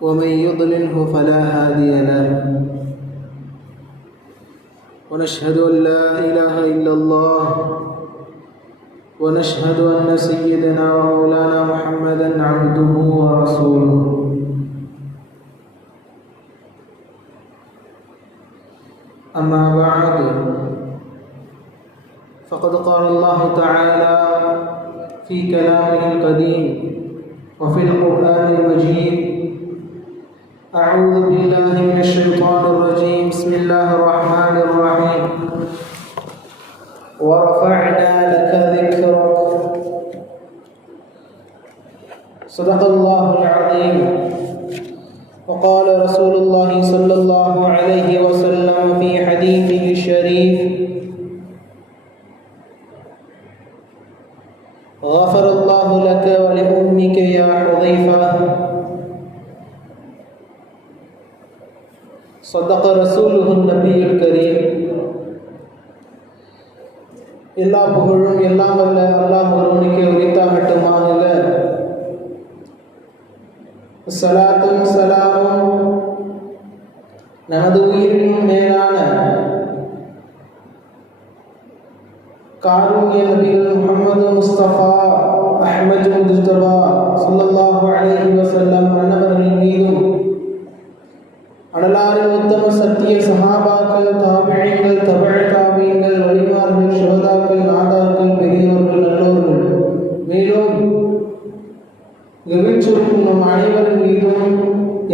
ومن يضلله فلا هادي له. ونشهد أن لا إله إلا الله. ونشهد أن سيدنا ومولانا محمدا عبده ورسوله. أما بعد فقد قال الله تعالى في كلامه القديم وفي القرآن المجيد أعوذ بالله من الشيطان الرجيم. بسم الله الرحمن الرحيم. ورفعنا لك ذكرك. صدق الله العظيم. وقال رسول الله صلى الله عليه وسلم في حديثه الشريف غفر الله لك ولأمك يا حذيفة. صدق رسوله النبي الكريم எல்லா புகழும் எல்லாம் வல்ல அல்லாஹ் ஒருவனுக்கு உரித்தாகட்டுமாக சலாத்தும் சலாமும் நமது உயிரினும் மேலான காரூண்ய நபிகள் முகமது முஸ்தபா அஹ்மது முஸ்தபா ஸல்லல்லாஹு அலைஹி வஸல்லம் அன்னவர்கள் மீதும் வரலாறு உத்தம சத்திய சகாபாக்கள் தாபியங்கள் தபழ காவியங்கள் வழிமார்கள் சுகதாக்கள் நாதாக்கள் பெரியவர்கள் நல்லோர்கள். மேலும் வீழ்ச்சிருக்கும் நம் அனைவரின் மீதும்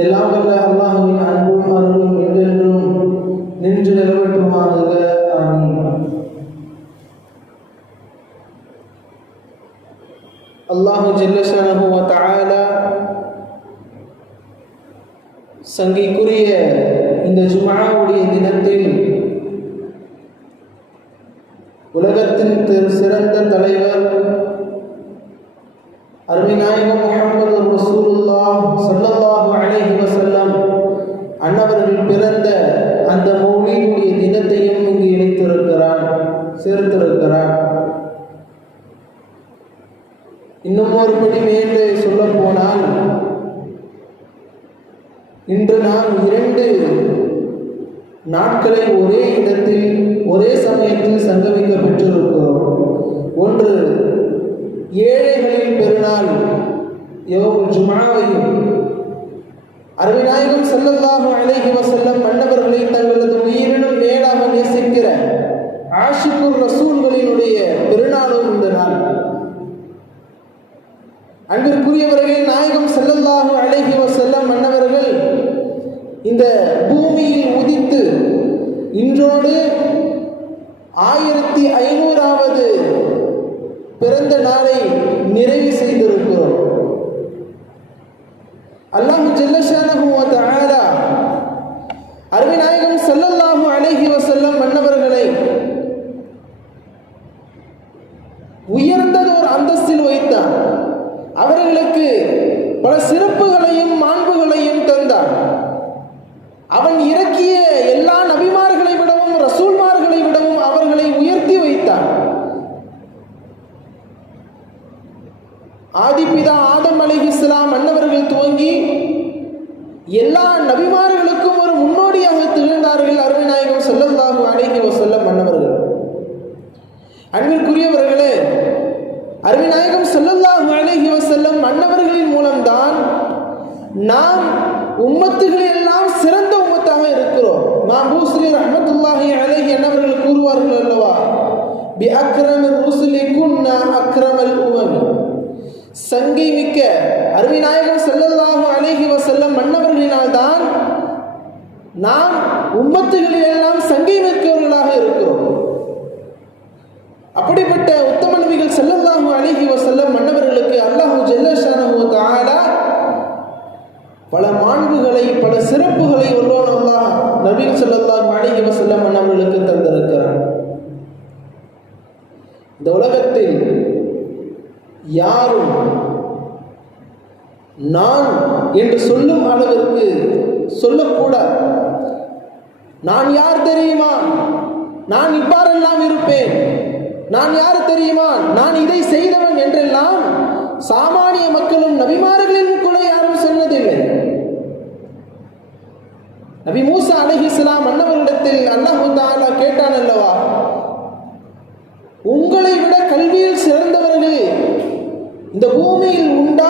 எல்லாம் வல்ல அல்லாஹுவின் அன்பும் அருளும் என்றென்றும் நின்று நிலவட்டுமாக ஆமீன். அல்லாஹு ஜல்லஷானஹு வ தஆலா சங்கைக்குரிய இந்த ஜுமாவுடைய தினத்தில் உலகத்தின் திரு சிறந்த தலைவர் அருமைநாயகம் முகமது ரசூலுல்லா சல்லல்லாஹு அலைஹி வஸல்லம் அன்னவர்கள் பிறந்த அந்த மௌலியுடைய தினத்தையும் இங்கு இணைத்திருக்கிறார் சேர்த்திருக்கிறார். இன்னும் ஒரு படி மேலே சொல்ல போனால் இன்று நான் இரண்டு நாட்களை ஒரே இடத்தில் ஒரே சமயத்தில் சங்கமிக்க பெற்றிருக்கிறோம். ஒன்று ஏழைகளின் பெருநாள் யோக ஜுமாவையும் அருவிநாயகம் செல்லல்லாஹு அலைஹி வசல்லம் மன்னவர்களை தங்களது உயிரினும் மேலாக நேசிக்கிற ஆஷிகுர் ரசூல்களினுடைய பெருநாளும் இந்த நாள். அன்பிற்குரியவர்களே நாயகம் செல்லல்லாஹு அலைஹி செல்லம் மன்னவர்கள் இந்த பூமியில் உதித்து இன்றோடு ஆயிரத்தி ஐநூறாவது பிறந்த நாளை நிறைவு செய்திருக்கிறோம். அல்லாஹு ஜல்லஷானஹு வ தஆலா அருமைநாயகம் ஸல்லல்லாஹு அலைஹி வஸல்லம் மன்னவர்களை உயர்ந்ததோர் அந்தஸ்தில் வைத்தார். அவர்களுக்கு பல சிறப்புகளையும் மாண்புகளையும் தந்தார். அவன் இறக்கிய எல்லா நபிமார்களை விடவும் ரசூல்மார்களை விடவும் அவர்களை உயர்த்தி வைத்தான் ஆதிபிதா ஆதம் அலைஹிஸ்லாம் அன்னவர்கள் துவங்கி எல்லா நபிமார்களுக்கும் ஒரு முன்னோடியாக திகழ்ந்தார்கள் அருமைநாயகம் செல்லல்லாஹு அலைஹி வசல்லம் மன்னவர்கள் அன்பிற்குரியவர்களே அருமைநாயகம் செல்லல்லாஹு அலைஹி வசல்லம் மன்னவர்களின் மூலம்தான் நாம் உம்மத்துகள் எல்லாம் சிறந்த உம்மத்தாக இருக்கிறோம் நாம் பூஸ்ரீ ரஹமத்துல்லாஹி அலைஹி அன்னவர்கள் கூறுவார்கள் அல்லவா அக்ரம அக்ரமில் ருசுலி குன்னா அக்ரமல் உமமி சங்கை மிக்க அருமைநாயகம் செல்லல்லாஹு அழகி வசல்லம் மன்னவர்களினால் தான் நாம் உம்மத்துகளில் எல்லாம் சங்கை மிக்கவர்களாக இருக்கிறோம். அப்படிப்பட்ட உத்தம நபிகள் செல்லல்லாஹு அழகி வசல்லம் மன்னவர்களுக்கு அல்லாஹு ஜெல்லஷானு தஆலா பல மாண்புகளை பல நபிகள் ஸல்லல்லாஹு அழகி வஸல்லம் மன்னவர்களுக்கு தந்திருக்கிறார் இந்த உலகத்தில் யாரும் நான் என்று சொல்லும் அளவிற்கு சொல்லக்கூடாது. நான் யார் தெரியுமா? நான் இவ்வாறெல்லாம் இருப்பேன். நான் யார் தெரியுமா? நான் இதை செய்தவன் என்றெல்லாம் சாமானிய மக்களும் நபிமார்களின் கூட யாரும் சொன்னதில்லை. நபி மூசா அலைஹிஸ்ஸலாம் அன்னவரிடத்தில் அல்லாஹு தாலா கேட்டான் அல்லவா? உங்களை விட கல்வியில் சிறந்தவர்கள் இந்த பூமியில் உண்டா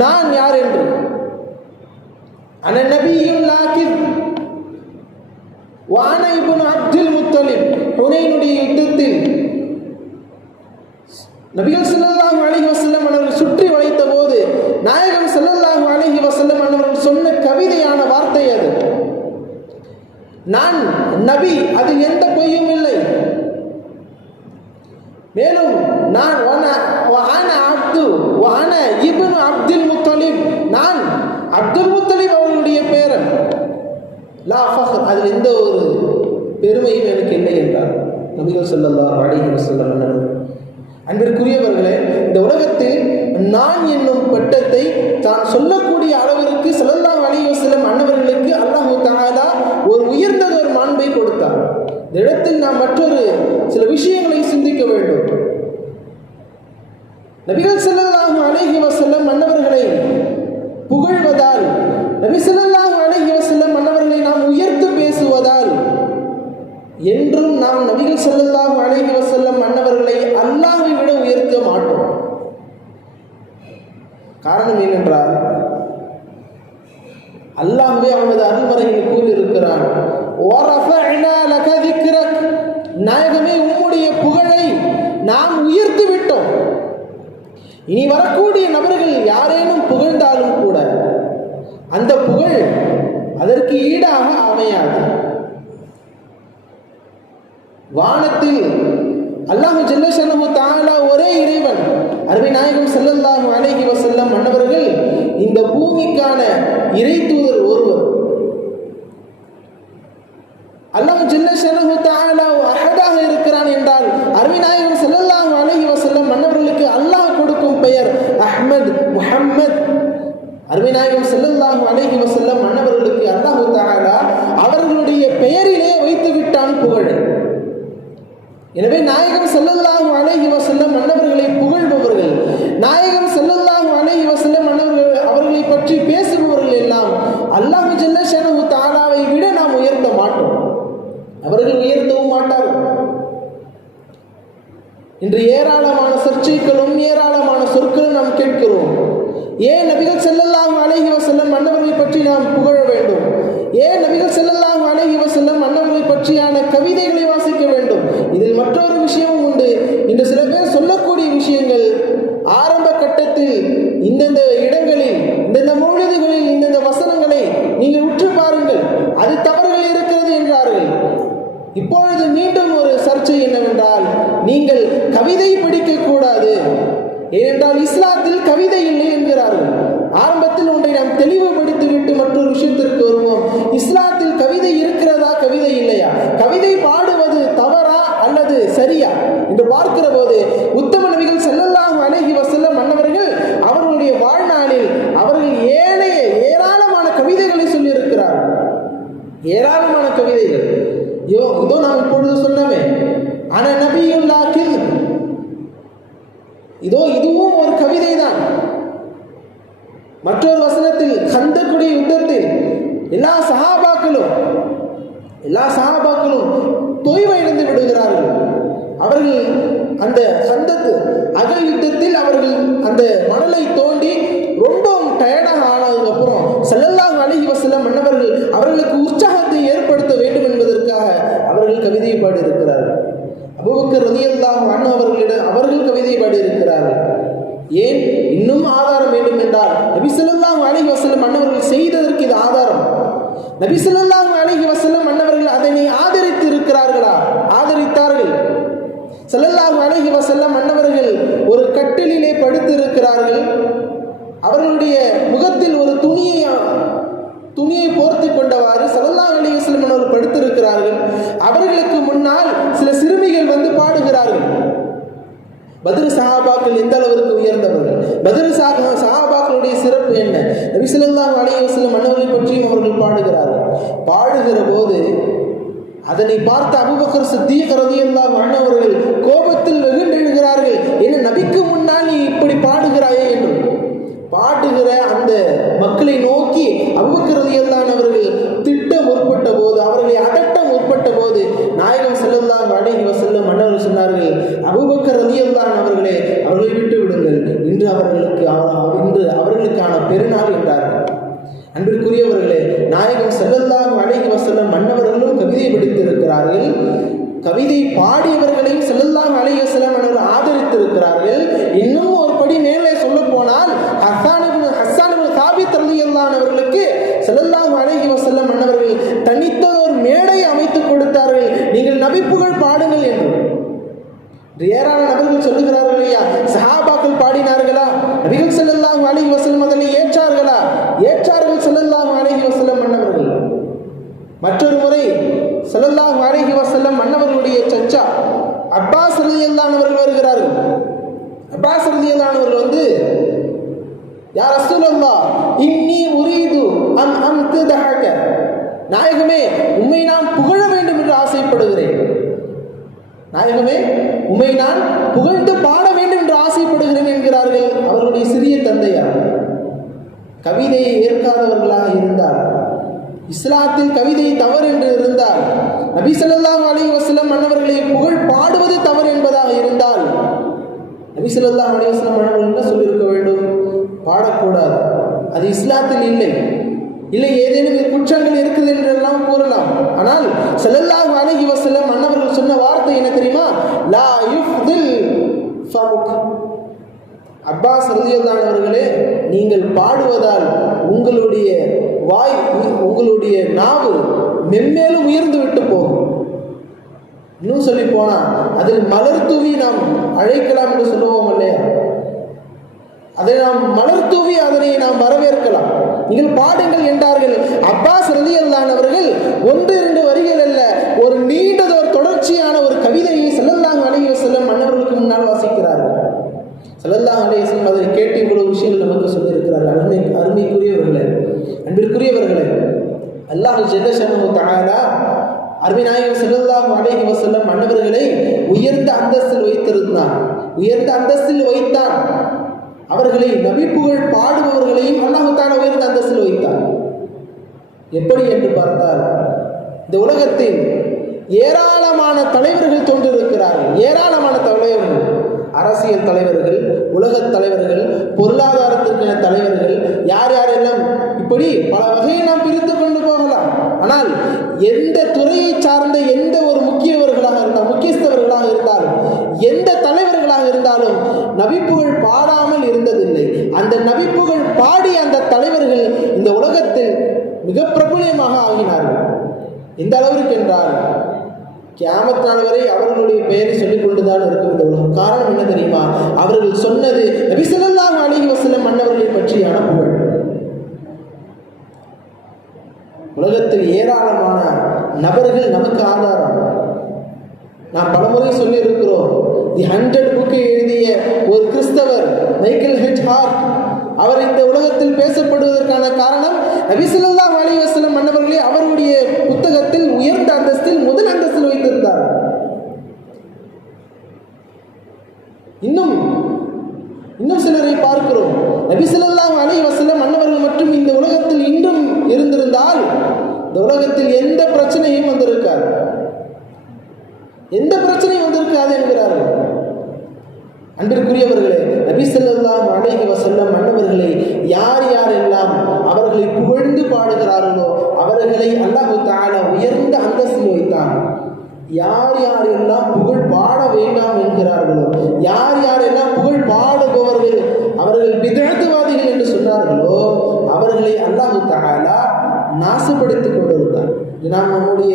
நான் யார் என்று? அன நபியும் லாக்கின் வான இப்னு அப்துல் முத்தலிப் ஹுனைனுடைய யுத்தத்தில் நபிகள் ஸல்லல்லாஹு அலைஹி வசல்லம் அவர்கள் சுற்றி வளைத்த போது நாயகம் ஸல்லல்லாஹு அலைஹி வசல்லம் அவர்கள் சொன்ன கவிதையான வார்த்தை அது. நான் நபி அது எந்த பொய்யும் இல்லை. மேலும் நான் அப்து வஅன இப்னு அப்துல் முத்தலிப். நான் அப்துல் முத்தலிப் அவனுடைய பேரன். லா ஃபஹர். அதில் எந்த ஒரு பெருமையும் எனக்கு இல்லை என்றார். நபிகள் சொல்லல்லா அலைஹி வஸல்லம் அன்பிற்குரியவர்களே இந்த உலகத்தில் நான் என்னும் பட்டத்தை தான் சொல்லக்கூடிய அளவிற்கு ஸல்லல்லாஹு அலைஹி அன்னவர்களுக்கு அல்லாஹு தஆலா ஒரு உயர்ந்தது ஒரு மாண்பை கொடுத்தார். இந்த இடத்தில் நாம் மற்றொரு சில விஷயங்களை சிந்திக்க வேண்டும். நபிகள் செல்லதாக அலைஹி வஸல்லம் மன்னவர்களை புகழ்வதால் நபி செல்ல அலைஹி வஸல்லம் மன்னவர்களை நாம் உயர்த்து பேசுவதால் என்றும் நாம் நபிகள் ஸல்லல்லாஹு அலைஹி வஸல்லம் மன்னவர்களை அல்லாஹ்வை விட உயர்த்த மாட்டோம் காரணம் என்னென்றால் அல்லாஹ்வே அவனது அருள்மறையில் கூறியிருக்கிறான் "வரஃபஅனா லக திக்ரக்." நாயகமே உம்முடைய புகழை நாம் உயர்த்து விட்டோம். இனி வரக்கூடிய நபர்கள் யாரேனும் புகழ்ந்தாலும் கூட அந்த புகழ் அதற்கு ஈடாக அமையாது. வானத்தில் அல்லாஹு ஜல்லஷனஹு தஆலா ஒரே இறைவன் அருமை நாயகம் செல்லல்லாஹு அலைஹி வஸல்லம் மன்னவர்கள் இந்த பூமிக்கான இறை தூதர் ஒருவர். அல்லாஹ் ஜல்லஷனஹு தஆலா அஹதாக இருக்கிறான் என்றால் அருமை நாயகம் ஸல்லல்லாஹு அலைஹி வஸல்லம் மன்னவர்களுக்கு அல்லாஹ் கொடுக்கும் பெயர் அஹ்மத் முஹம்மத். அருமை நாயகம் ஸல்லல்லாஹு அலைஹி வஸல்லம் மன்னவர்களுக்கு அல்லாஹு தஆலா அவர்களுடைய பெயரிலே வைத்து விட்டான் புகழ். எனவே நாயகம் ஸல்லல்லாஹு அலைஹி வஸல்லம் மன்னவர்களை புகழ்பவர்கள். நாயகம் ஸல்லல்லாஹு அலைஹி வஸல்லம் மன்னவர்கள் அவர்களை பற்றி பேர் பற்றி நாம் புகழ வேண்டும். ஏன் நபிகள் செல்லலாம் அலைஹி செல்லும் அண்ணவர்களை பற்றியான கவிதைகளை வாசிக்க வேண்டும். இதில் மற்றொரு விஷயமும் உண்டு. இன்று சில பேர் சொல்லக்கூடிய விஷயங்கள் ஆரம்ப கட்டத்தில் இந்தந்த இடங்களில் இந்தந்த மொழிகளில் இந்தந்த வசனங்களை நீங்கள் உற்று பாருங்கள். அது தவறுகள் இருக்கிறது என்றார்கள். இப்பொழுது மீண்டும் ஒரு சர்ச்சை என்னவென்றால் நீங்கள் கவிதை படிக்க கூடாது ஏனென்றால் இஸ்லாத்தில் கவிதை இல்லை என்கிறார்கள். நாம் தெளிவுபடுத்திவிட்டு மற்றொரு விஷயத்திற்கு வருவோம். இஸ்லாத்தில் கவிதை இருக்க எல்லா சகாபாக்களும் எல்லா சகாபாக்களும் தொய்வடைந்து விடுகிறார்கள். அவர்கள் அந்த சந்தத்து அகல் யுத்தத்தில் அவர்கள் அந்த மணலை தோ நபி ஸல்லல்லாஹு அலைஹி வஸல்லம் மன்னவர்கள் அதனை ஆதரித்து இருக்கிறார்களா ஆதரித்தார்கள். ஸல்லல்லாஹு அலைஹி வசல்லம் மன்னவர்கள் ஒரு கட்டிலே படுத்து இருக்கிறார்கள் அவர்களுடைய முகத்தில் ஒரு துணியை துணியை போர்த்து கொண்டவாறு ஸல்லல்லாஹு அலைஹி வஸல்லம் அவர்கள் படுத்திருக்கிறார்கள். அவர்களுக்கு முன்னால் சில சிறுமிகள் வந்து பாடுகிறார்கள். பத்ரு சஹாபாக்கள் எந்த அளவிற்கு உயர்ந்தவர்கள்? பத்ரு சஹா சஹாபாக்களுடைய சிறப்பு என்ன? நபி ஸல்லல்லாஹு சில மன்னர்களை பற்றியும் அவர்கள் பாடுகிறார்கள். பாடுகிற போது அதனை பார்த்த அபுபக்கர் சித்தீக் ரலியல்லாஹு மன்னவர்கள் கோபத்தில் வெகுண்டெழுகிறார்கள் என்ன நபிக்கு முன்னால் நீ இப்படி பாடுகிறாயே என்று. பாடுகிற அந்த மக்களை நோக்கி அபூபக்கர் அவர்கள் திட்ட முற்பட்ட போது அவர்களை அடக்க முற்பட்ட போது நாயகம் ஸல்லல்லாஹு அழகி செல்லும் மன்னர்கள் சொன்னார்கள் அபூபக்கர் ரதியந்தான் அவர்களே அவர்களை விட்டு விடுங்கள். இன்று அவர்களுக்கு இன்று அவர்களுக்கான பெருநாள் என்றார்கள். அன்பிற்குரியவர்களே நாயகம் ஸல்லல்லாஹு அழகி வசல்லம் மன்னவர்களும் கவிதை விடுத்திருக்கிறார்கள் கவிதை பாடியவர்களையும் ஸல்லல்லாஹு அலைஹி வஸல்லம் அவர்கள் ஆதரித்திருக்கிறார்கள் இன்னும் ஒரு படி மேலே சொல்ல போனால் ஹஸ்ஸான் இப்னு ஹஸ்ஸான் இப்னு சாபித் ரலியல்லாஹு அவர்களுக்கு ஸல்லல்லாஹு அலைஹி வஸல்லம் மன்னவர்கள் தனித்த ஒரு மேடை அமைத்து கொடுத்தார்கள் நீங்கள் நபிப்புகள் பாடுங்கள் என்று இன்று ஏராள நபர்கள் சொல்லுகிறார்கள் இல்லையா சஹாபாக்கள் பாடினார்களா நபிகள் ஸல்லல்லாஹு அலைஹி வஸல்லம் அதனை ஏற்றார்களா ஏற்றார்கள் ஸல்லல்லாஹு அலைஹி வஸல்லம் மன்னவர்கள் மற்றொரு முறை ஸல்லல்லாஹு அலைஹி வசல்லம் மன்னவர்களுடைய சச்சா. அப்பாஸ் ரலியல்லாஹு வருகிறார்கள். அப்பாஸ் ரலியல்லாஹு வந்து யார் அசுலல்லா இன்னி உரீது அன் தஹக நாயகமே உம்மை நான் புகழ வேண்டும் என்று ஆசைப்படுகிறேன். நாயகமே உம்மை நான் புகழ்ந்து பாட வேண்டும் என்று ஆசைப்படுகிறேன் என்கிறார்கள் அவர்களுடைய சிறிய தந்தையார். கவிதையை ஏற்காதவர்களாக இருந்தார். இஸ்லாத்தில் கவிதை தவறு என்று இருந்தால் நபி சொல்லாஹ் அலி வசலம் மன்னவர்களை புகழ் பாடுவது தவறு என்பதாக இருந்தால் நபி சொல்லாஹ் அலி வசலம் மன்னவர்கள் என்ன சொல்லியிருக்க வேண்டும்? பாடக்கூடாது. அது இஸ்லாத்தில் இல்லை. இல்லை ஏதேனும் இது குற்றங்கள் இருக்குது என்றெல்லாம் கூறலாம். ஆனால் ஸல்லல்லாஹு அலைஹி வஸல்லம் மன்னவர்கள் சொன்ன வார்த்தை என்ன தெரியுமா? லா யுஃதில் ஃபமுக் அப்பாஸ் ரலியல்லாஹு அவர்களே நீங்கள் பாடுவதால் உங்களுடைய வாய் உங்களுடைய நாவு மென்மேலும் உயர்ந்து விட்டு போகும். இன்னும் சொல்லி போனா அதில் மலர் தூவி நாம் அழைக்கலாம் என்று சொல்லுவோம் இல்லையா அதை நாம் மலர் தூவி அதனை நாம் வரவேற்கலாம். நீங்கள் பாடுங்கள் என்றார்கள். அப்பாஸ் ரலியல்லாஹு அவர்கள் ஒன்று இரண்டு வரிகள் அல்ல ஒரு நீண்டதோர் தொடர்ச்சியான ஒரு கவிதையை ஸல்லல்லாஹு அலைஹி செல்லும் மன்னர்களுக்கு முன்னால் வாசிக்கிறார்கள். ஸல்லல்லாஹு அலைஹி அதை கேட்டு இவ்வளவு விஷயங்கள் நமக்கு சொல்லியிருக்கிறார்கள். அருமை அருமைக்குரியவர்களே அன்பிற்குரியவர்களே அல்லாஹ் ஜெல்லஷனு தஆலா அருமைநாயகர் நாயகம் ஸல்லல்லாஹு வசல்லம் மன்னவர்களை உயர்ந்த அந்தஸ்தில் வைத்திருந்தான் உயர்ந்த அந்தஸ்தில் வைத்தான் அவர்களை நபி புகழ் பாடுபவர்களையும் அல்லாஹுத்தான உயர்ந்த அந்தஸ்தில் வைத்தார். எப்படி என்று பார்த்தால் இந்த உலகத்தில் ஏராளமான தலைவர்கள் தோன்றிருக்கிறார்கள். ஏராளமான தலைவர்கள். அரசியல் தலைவர்கள் உலகத் தலைவர்கள் பொருளாதாரத்திற்கான தலைவர்கள் யார் யாரெல்லாம் இப்படி பல வகையை நாம் பிரித்து கொண்டு போகலாம். ஆனால் எந்த துறையை சார்ந்த எந்த ஒரு முக்கியவர்களாக இருந்தால் முக்கியஸ்தவர்களாக இருந்தாலும் எந்த தலைவர்களாக இருந்தாலும் நவிப்புகள் பாடாமல் இருந்ததில்லை. அந்த நவிப்புகள் பாடி அந்த தலைவர்கள் இந்த உலகத்தில் மிக பிரபலியமாக ஆகினார்கள். எந்த அளவிற்கு என்றால் கியாமத்தான் வரை அவர்களுடைய பெயரை சொல்லிக் கொண்டுதான் இருக்கும் இந்த உலகம். காரணம் என்ன தெரியுமா? அவர்கள் சொன்னது நபி ஸல்லல்லாஹு அலைஹி மன்னவர்களை பற்றியான புகழ். உலகத்தில் ஏராளமான நபர்கள் நமக்கு ஆதாரம். நான் பலமுறை சொல்லி இருக்கிறோம் தி ஹண்ட்ரட் புக்கை எழுதிய ஒரு கிறிஸ்தவர் மைக்கேல் ஹெச் ஹார்ட் அவர் இந்த உலகத்தில் பேசப்படுவதற்கான காரணம் நபி அலிவாசலம் மன்னவர்களே அவருடைய புத்தகத்தில் உயர்ந்த அந்தஸ்தில் முதல் அந்தஸ்தில் வைத்திருந்தார். இன்னும் இன்னும் சிலரை பார்க்கிறோம். நபி ஸல்லல்லாஹு அலைஹி மன்னவர்கள் மட்டும் இந்த உலகத்தில் இன்றும் இருந்திருந்தால் இந்த உலகத்தில் எந்த பிரச்சனையும் வந்திருக்காது. எந்த பிரச்சனையும் வந்திருக்காது என்கிறார்கள். அன்பிற்குரியவர்களே நபி செல்லாம் அழகி வசல்லம் மன்னவர்களை யார் யாரெல்லாம் அவர்களை புகழ்ந்து பாடுகிறார்களோ அவர்களை அல்லாஹு தஆலா உயர்ந்த அந்தஸ்தில் வைத்தான் யார் யாரெல்லாம் புகழ் பாட வேண்டாம் என்கிறார்களோ யார் யாரெல்லாம் புகழ் பாடுபவர்கள் அவர்கள் விதத்துவாதிகள் என்று சொன்னார்களோ அவர்களை அல்லாஹு தஆலா நாசப்படுத்திக் கொண்டிருந்தார் நாம் நம்முடைய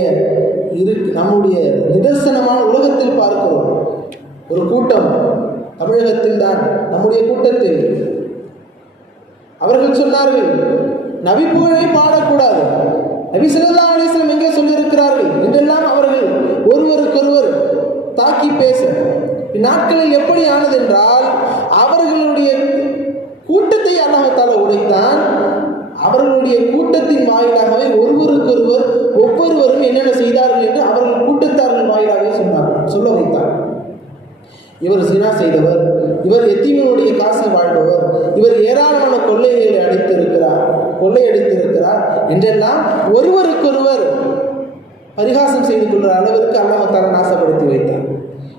இரு நம்முடைய நிதர்சனமான உலகத்தில் பார்க்கிறோம். ஒரு கூட்டம் தமிழகத்தில் தான் நம்முடைய கூட்டத்தில். அவர்கள் சொன்னார்கள் நபி புகழை பாடக்கூடாது. நபி சிலதா அலிஸ்லம் எங்கே சொல்லியிருக்கிறார்கள்? என்றெல்லாம் அவர்கள் ஒருவருக்கொருவர் தாக்கி பேச இந்நாட்களில் எப்படி ஆனதென்றால் அவர்களுடைய கூட்டத்தை அல்லாஹால உடைத்தான் அவர்களுடைய கூட்டத்தின் வாயிலாகவே ஒருவருக்கொருவர் ஒவ்வொருவரும் என்னென்ன செய்தார்கள் என்று அவர்கள் கூட்டத்தார்கள் வாயிலாகவே சொன்னார்கள். சொல்ல வைத்தார் இவர் சினா செய்தவர். இவர் எத்தீமனுடைய காசை வாழ்பவர். இவர் ஏராளமான கொள்ளைகளை அடித்திருக்கிறார். கொள்ளையடித்திருக்கிறார் என்றெல்லாம் ஒருவருக்கொருவர் பரிகாசம் செய்து கொள்கிற அளவிற்கு அல்லாஹால நாசப்படுத்தி வைத்தார்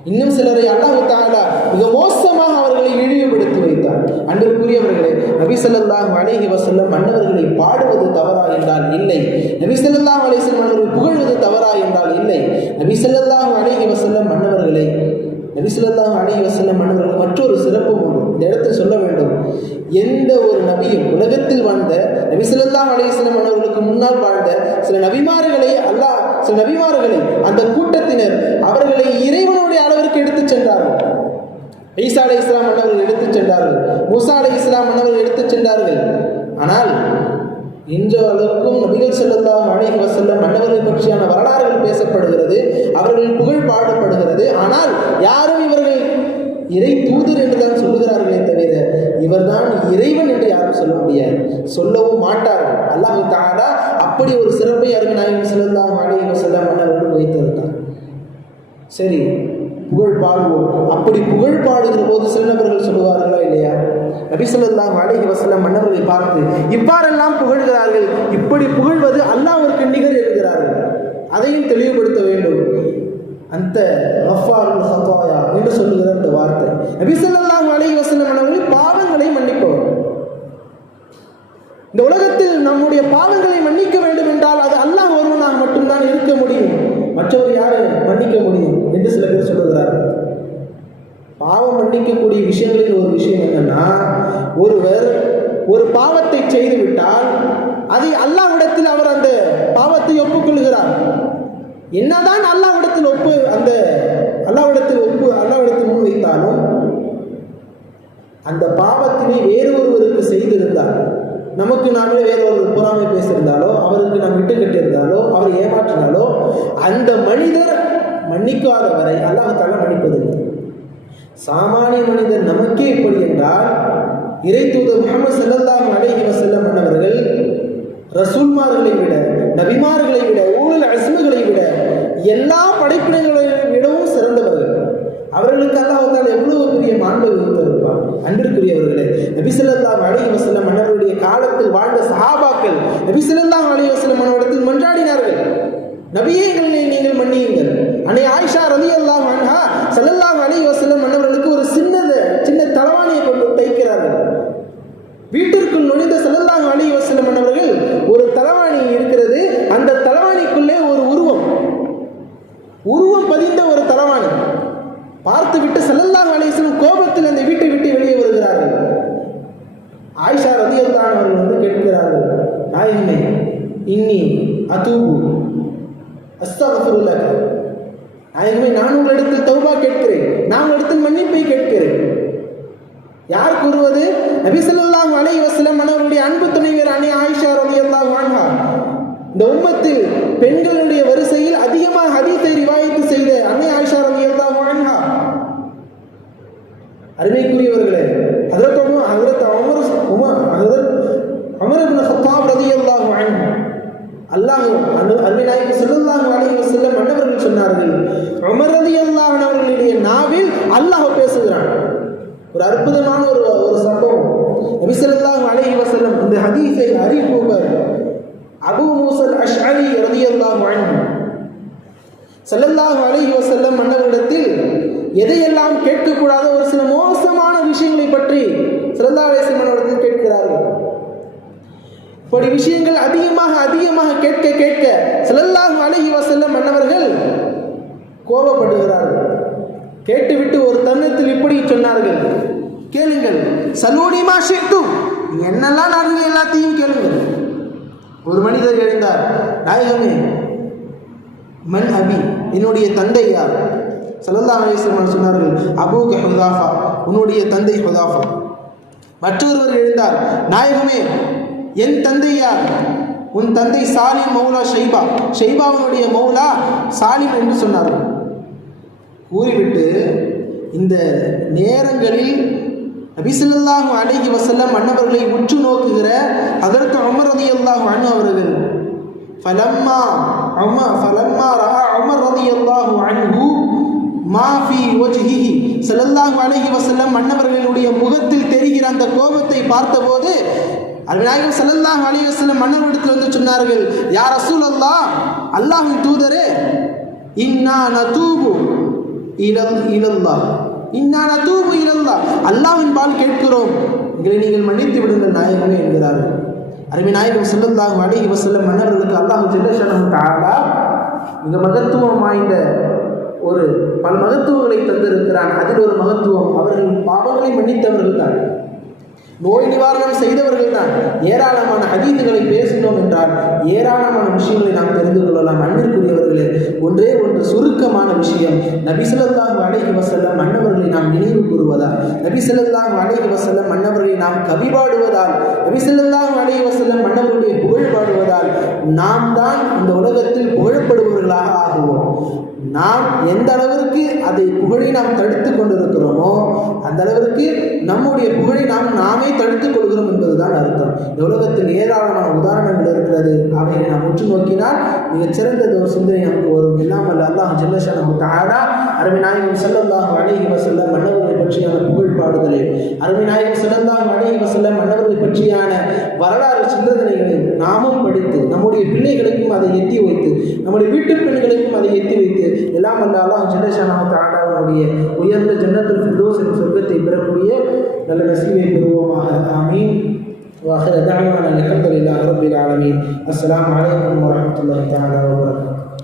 இன்னும் சிலரை அல்லாஹால மிக மோசமாக அவர்களை இழிவுபடுத்தி வைத்தார் அன்பிற்குரியவர்களே நபிசல்லாஹ் அலேஹி வசல்லம் மன்னவர்களை பாடுவது தவறா என்றால் இல்லை. நபிசல்லாஹ் அலேசல் அலைஹி புகழ்வது தவறா என்றால் இல்லை. நபிசல்லாஹ் அலேஹி வசல்லம் மன்னவர்களை நபிசுல்லா அலி அலைஹி வஸல்லம் மற்றொரு சிறப்பு உண்டு. இந்த இடத்தில் சொல்ல வேண்டும். எந்த ஒரு நபியும் உலகத்தில் வாழ்ந்த நபிசுல்லா ஸல்லல்லாஹு அலைஹி வஸல்லம் முன்னால் வாழ்ந்த சில நபிமார்களை அல்லாஹ் சில நபிமார்களை அந்த கூட்டத்தினர் அவர்களை இறைவனுடைய அளவிற்கு எடுத்துச் சென்றார்கள். ஈசா அலி இஸ்லாம் மன்னவர்கள் எடுத்துச் சென்றார்கள். மூசா அலி இஸ்லாம் அண்ணவர்கள் எடுத்துச் சென்றார்கள். ஆனால் இன்று அளவுக்கும் நபிகள் ஸல்லல்லாஹு அலைஹி வஸல்லம் மன்னவர்கள் பற்றியான வரலாறுகள் பேசப்படுகிறது அவர்கள் புகழ் பாடப்படுகிறது. ஆனால் யாரும் இவர்கள் இறை தூதர் என்று தான் சொல்லுகிறார்களே தவிர இவர்தான் இறைவன் என்று யாரும் சொல்ல முடியாது. சொல்லவும் மாட்டார்கள். அல்லாஹு தாரா அப்படி ஒரு சிறப்பை அருமை நாயகம் ஸல்லல்லாஹு அலைஹி வஸல்லம் மன்னவர்கள் வைத்திருந்தார் சரி புகழ் பாடுவோம். அப்படி புகழ் பாடுகிற போது சில நபர்கள் சொல்லுவார்களா இல்லையா? நபிசல்லாம் அழகி அலைஹி மன்னர்களை பார்த்து இவ்வாறெல்லாம் புகழ்கிறார்கள். இப்படி புகழ்வது அல்லாவிற்கு நிகர் என்கிறார்கள். அதையும் தெளிவுபடுத்த வேண்டும். அந்த என்று சொல்லுகிற அந்த வார்த்தை. நபிசல்லாம் அழகி அலைஹி வஸல்லம் பாவங்களை மன்னிப்பவர். இந்த உலகத்தில் நம்முடைய பாவங்களை மன்னிக்க வேண்டும் என்றால் அது அல்லாஹ் ஒருவனாக மட்டும்தான் இருக்க முடியும். மற்றவர் யாரை மன்னிக்க முடியும் என்று சில பேர் சொல்லுகிறார்கள் பாவம் மன்னிக்கக்கூடிய விஷயங்களில் ஒரு விஷயம் என்னன்னா ஒருவர் ஒரு பாவத்தை செய்து விட்டால் அதை அல்லாஹ்விடத்தில் அவர் அந்த பாவத்தை ஒப்புக்கொள்கிறார். என்னதான் அல்லாஹ்விடத்தில் ஒப்பு அந்த அல்லாஹ்விடத்தில் ஒப்பு அல்லாவிடத்தில் முன் வைத்தாலும் அந்த பாவத்தினை வேறு ஒருவருக்கு செய்திருந்தார் நமக்கு நாமே வேற ஒரு பொறாமை பேசியிருந்தாலோ அவருக்கு நாம் விட்டு கட்டியிருந்தாலோ அவர் ஏமாற்றினாலோ அந்த மனிதர் மன்னிக்காத வரை அல்லாஹால மன்னிப்பதில்லை. சாமானிய மனிதர் நமக்கே இப்படி என்றால் இறை தூதர் முகமது ஸல்லல்லாஹு அலைஹி வஸல்லம் மன்னவர்கள் ரசூல்மார்களை விட நபிமார்களை விட ஊழல் அசுமைகளை விட எல்லா படைப்பினங்களை விடவும் சிறந்தவர்கள். அவர்களுக்கு அல்லாஹால எவ்வளவு பெரிய மாண்பை இருப்பார் அன்பிற்குரியவர்களே நபி ஸல்லல்லாஹு அலைஹி வஸல்லம் காலத்தில் வாழ்ந்த சஹாபாக்கள் நபி ஸல்லல்லாஹு அலைஹி வஸல்லம் மன்றாடினார்கள். நபியே நீங்கள் மன்னியுங்கள். அன்னை ஆயிஷா ரலியல்லாஹு அன்ஹா ஸல்லல்லாஹு அலைஹி வஸல்லம் மன்னவர்களுக்கு ஒரு சின்னத சின்ன தலவாணியை கொண்டு தைக்கிறார்கள் வீட்டிற்குள் நுழைந்த ஸல்லல்லாஹு அலைஹி வஸல்லம் மன்னவர்கள் ஒரு தலவாணி இருக்கிறது அந்த தலவாணிக்குள்ளே ஒரு உருவம் உருவம் பதிந்த ஒரு தலவாணி பார்த்து விட்டு ஸல்லல்லாஹு அலைஹி வஸல்லம் கோபத்தில் அந்த வீட்டை விட்டு வெளியே வருகிறார்கள் ஆயிஷா ரதியல்லாஹு அவர்கள் வந்து கேட்கிறார்கள் நாயகமே இன்னி அதூபு அஸ்தகஃபிருல்லாஹ் ஆகவே நான் உங்களிடத்தில் தௌபா கேட்கிறேன். நான் உங்களிடத்தில் மன்னிப்பை கேட்கிறேன். யார் கூறுவது? நபிசல்லாஹ் அலை வசலம் வஸல்லம் அவர்களுடைய அன்பு துணைவர் அணி ஆயிஷா ரலியல்லாஹு அன்ஹா. இந்த உம்மத்தில் பெண்களுடைய வரிசையில் அதிகமாக ஹதீஸை ரிவாயத்து செய்த அன்னை ஆயிஷா ரலியல்லாஹு அன்ஹா. அருமைக்குரியவர்களே அதற்கு அதற்கு அமர் உமர் அமர் ஹஜரத் ரதி அல்லாஹ் ஹத்தாப் அல்லாஹ் அருமை நாயகம் ஸல்லல்லாஹு அலைஹி வஸல்லம் அன்னவர்கள் சொன்னார்கள் உமர் ரலியல்லாஹு அவர்களுடைய நாவில் அல்லாஹ் பேசுகிறான். ஒரு அற்புதமான ஒரு ஒரு சம்பவம். நபி அலைஹி வஸல்லம் இந்த ஹதீஸை அறிவிப்பவர் அபு மூசல் அஷ்அரி ரலியல்லாஹு அன்ஹு ஸல்லல்லாஹு அலைஹி வஸல்லம் மன்னவரிடத்தில் எதையெல்லாம் கேட்கக்கூடாத ஒரு சில மோசமான விஷயங்களை பற்றி ஸல்லல்லாஹு அலைஹி வஸல்லம் கேட்கிறார்கள். இப்படி விஷயங்கள் அதிகமாக அதிகமாக கேட்க கேட்க ஸல்லல்லாஹு அழகி வசல்லம் மன்னவர்கள் கோபப்படுகிறார்கள். கேட்டுவிட்டு ஒரு தருணத்தில் இப்படி சொன்னார்கள். கேளுங்கள். சலூனிமா ஷிக்தும் என்னெல்லாம் நாடுங்க எல்லாத்தையும் கேளுங்கள். ஒரு மனிதர் எழுந்தார். நாயகமே மன் அபி என்னுடைய தந்தை யார்? சல்லல்லா அலிஸ்லாம் சொன்னார்கள். அபூக ஹுதாஃபா உன்னுடைய தந்தை ஹுதாஃபா. மற்றொருவர் எழுந்தார். நாயகமே என் தந்தை யார் உன் தந்தை சாலிம் மௌலா ஷைபா ஷைபாவினுடைய மௌலா சாலிம் என்று சொன்னார்கள் கூறிவிட்டு இந்த நேரங்களில் நபிசல்லாஹு அலைஹி வசல்லம் மன்னவர்களை உற்று நோக்குகிற அதற்கு உமர் ரலியல்லாஹு அன்ஹு அவர்கள் ஃபலம்மா அம ஃபலம்மா ரஹா உமர் ரலியல்லாஹு அன்ஹு மா ஃபி வஜ்ஹிஹி. ஸல்லல்லாஹு அலைஹி வசல்லம் மன்னவர்களுடைய முகத்தில் தெரிகிற அந்த கோபத்தை பார்த்தபோது அருநாயகம் ஸல்லல்லாஹு அலைஹி மன்னர் மன்னவரிடத்தில் வந்து சொன்னார்கள் யார் அசூல் அல்லா அல்லாஹ்வின் தூதரே இன்னா நதூபு இளம் இளந்தா இன்னான தூபு இளந்தா அல்லாஹின் பால் கேட்கிறோம். எங்களை நீங்கள் மன்னித்து விடுங்கள் நாயகமே என்கிறார்கள். அருமை நாயகம் செல்லல்லாஹ் அலி வஸல்லம் மன்னர்களுக்கு அல்லாஹ் ஜெல்லஷானு தஆலா மிக மகத்துவம் வாய்ந்த ஒரு பல மகத்துவங்களை தந்திருக்கிறான். அதில் ஒரு மகத்துவம் அவர்கள் பாவங்களை மன்னித்தவர்கள் தான். நோய் நிவாரணம் செய்தவர்கள் தான் ஏராளமான ஹதீதுகளை பேசினோம் என்றால் ஏராளமான விஷயங்களை நாம் தெரிந்து கொள்ளலாம். அன்பிற்குரியவர்களே ஒன்றே ஒன்று சுருக்கமான விஷயம். நபிசல்லாஹு அலைஹி வசல்ல மன்னவர்களை நாம் நினைவு கூறுவதால் நபிசல்லாஹு அலைஹி வசல்ல மன்னவர்களை நாம் கவி பாடுவதால் நபிசல்லாஹு அலைஹி வஸல்லம் மன்னவர்களுடைய புகழ் பாடுவதால் நாம் தான் இந்த உலகத்தில் புகழப்படுபவர்களாக ஆகுவோம். நாம் எந்த அளவிற்கு அதை புகழை நாம் தடுத்து கொண்டிருக்கிறோமோ அந்த அளவிற்கு நம்முடைய புகழை நாம் நாமே தடுத்துக் கொள்கிறோம் என்பதுதான் அர்த்தம். உலகத்தில் ஏராளமான உதாரணங்கள் இருக்கிறது. அவைகளை நாம் உற்று நோக்கினால் மிகச்சிறந்தது ஒரு சிந்தனை நமக்கு வரும். இல்லாமல் அல்லாஹ் ஜல்லஷா நமக்கு ஆடா அருமை நாயகம் செல்லல்லாஹ் அழகி வசல்ல மன்னவர்களை பற்றியான புகழ் பாடுதலே. அருமை நாயகம் செல்லல்லாஹ் அழகி வசல்ல மன்னவர்களை பற்றியான வரலாறு சிந்தனைகளை நாமும் படித்து நம்முடைய பிள்ளைகளுக்கும் அதை எத்தி வைத்து நம்முடைய வீட்டு பெண்களுக்கும் அதை எத்தி வைத்து எல்லாம் அல்ல அல்லாஹ் ஜல்லஷா நமக்கு ஆடாவுடைய உயர்ந்த ஜன்னத்தில் ஃபிர்தோஸ் என்ற சொர்க்கத்தை பெறக்கூடிய நல்ல நசீவை பெறுவோமாக ஆமீன் واخر دعوانا الحمد لله رب العالمين السلام عليكم ورحمه الله تعالى وبركاته